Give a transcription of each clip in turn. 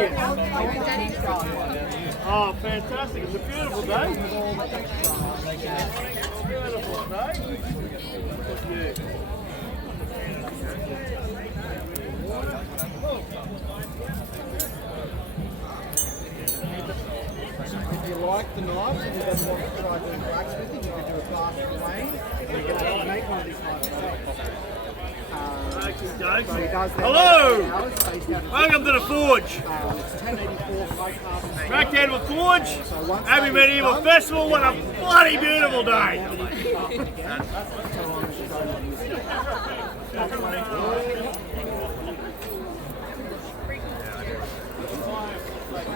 are you? Oh, fantastic. It's a beautiful day. Beautiful day. If you like the knives and you don't want to try doing blacksmithing, you can do a class with Wayne. You can make one of these knives yourself. Hello! Welcome to the Forge. It's 1084 high carbon. Back down to the Forge. Abbey Medieval Festival. What a bloody beautiful day.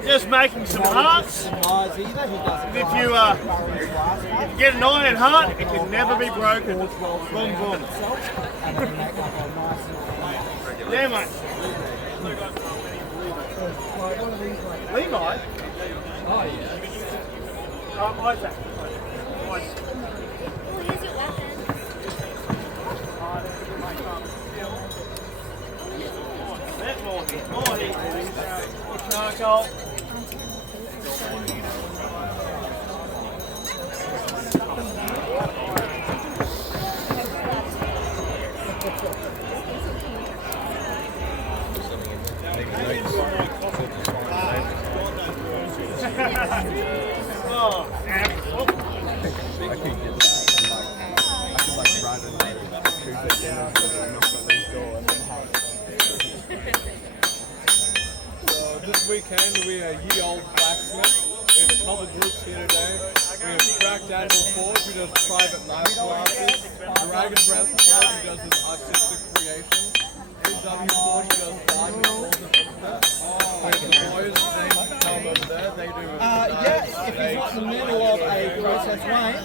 Just making some hearts. If you get an iron heart, it can never be broken. Boom, boom. Yeah, mate. Levi? Oh, yeah. Isaac. Charcoal. This weekend we are Ye Old Blacksmith. We have a couple groups here today. We have Cracked Animal Forge, who does private knife classes. Dragon Breath Forge, who does his artistic creation. AW Forge, who does dog nipples and pets. We have the boys, James and Tom over there. They do Yeah, if he's not in the middle of a process, Wayne,